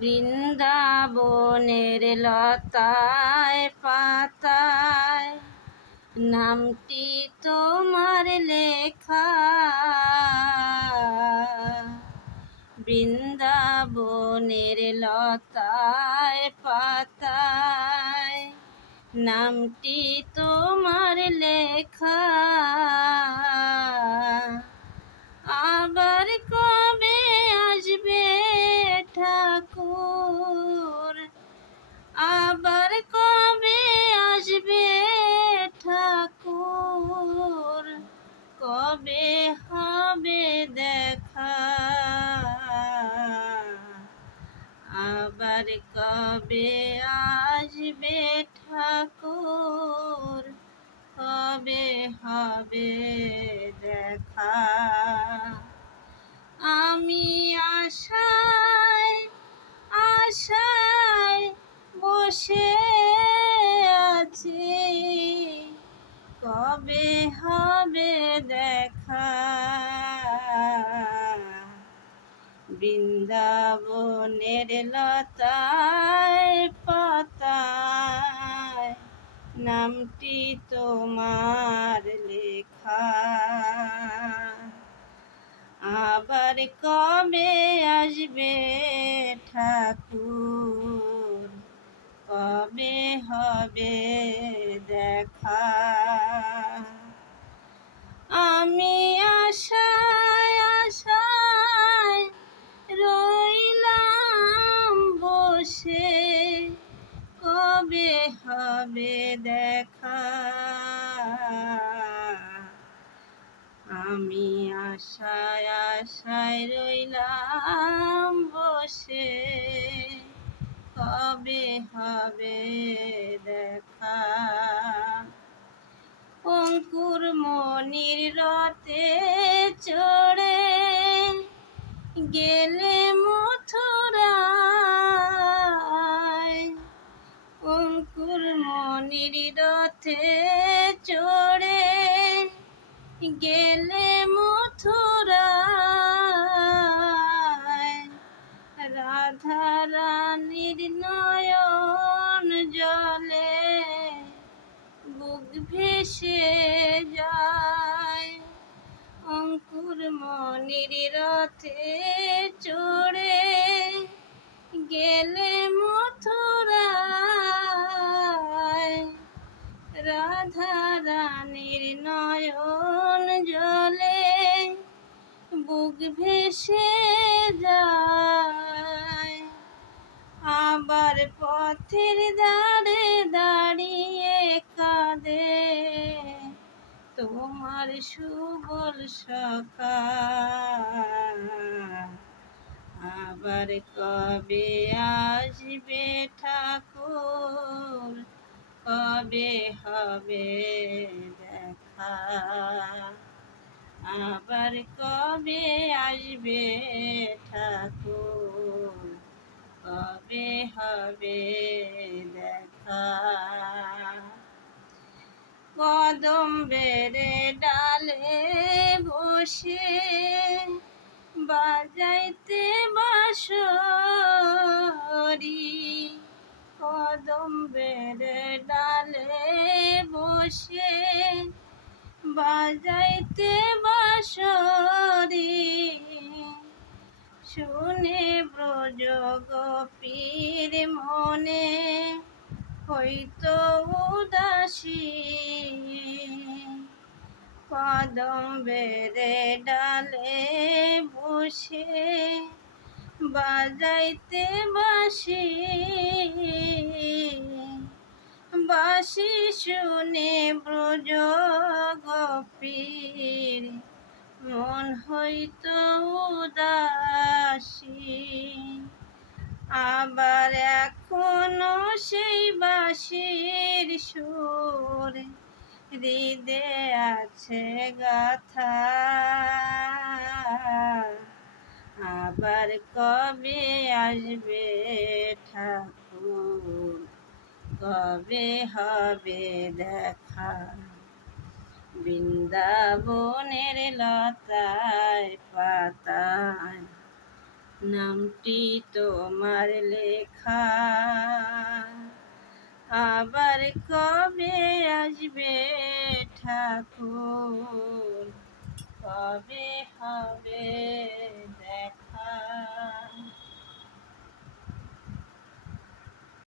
বৃন্দাবনের লতায় পাতায় নামটি তোমার লেখা। বৃন্দাবনের লতায় পাতায় নামটি তোমার লেখা। আবার কবে আসবে ঠাকুর, আবার কবে আসবে ঠাকুর, কবে হবে দেখা, আবার কবে আসবে ঠাকুর, কবে হবে দেখা। আমি আশায় আশায় বসে আছি, কবে হবে দেখা। বৃন্দাবনের লতায় পাতায় নামটি তোমার লেখা। আবার কবে আসবে ঠাকুর, কবে হবে দেখা। আমি আশায় আশায় রইলাম বসে, কবে হবে দেখা। আমি আশায় আশায় রইলাম বসে, কবে হবে দেখা। অঙ্কুর মনির রথে চড়ে গেলে মথুরায়, অঙ্কুর মনির রথে চড়ে গেলে মথুরায়। রাধা রানীর নয়ন জলে বুক ভেসে যায়, অঙ্কুর মনির রথে চড়ে গেলে মথুরায়। রাধা রানীর নয়ন জলে বুক ভেসে যায়। আবার পথের ধারে দাঁড়িয়ে কাঁদে তোমার সুবল সখা। আবার কবে আসবে ঠাকুর, কবে হবে দেখা। আবার কবে আসবে ঠাকুর, কবে হবে দেখা। কদম্বের ডালে বসে বাজাইতে বাঁশরি, কদম্বের ডালে বসে বাজাইতে বাঁশরি। শুনে ব্রজ গোপীর মনে হইতো উদাসী, কদম্বের ডালে বসে বাজাইতে বাঁশি। বাঁশি শুনে ব্রজ গোপীর মন হইতো উদাসী। আবার এখনো সেই বাঁশির সুর হৃদে আছে গাথা। আবার কবে আসবে ঠাকুর, কবে হবে দেখা। বৃন্দাবনের লতায় পাতায় নামটি তোমার লেখা, আবার কবে আসবে ঠাকুর, কবে হবে দেখা।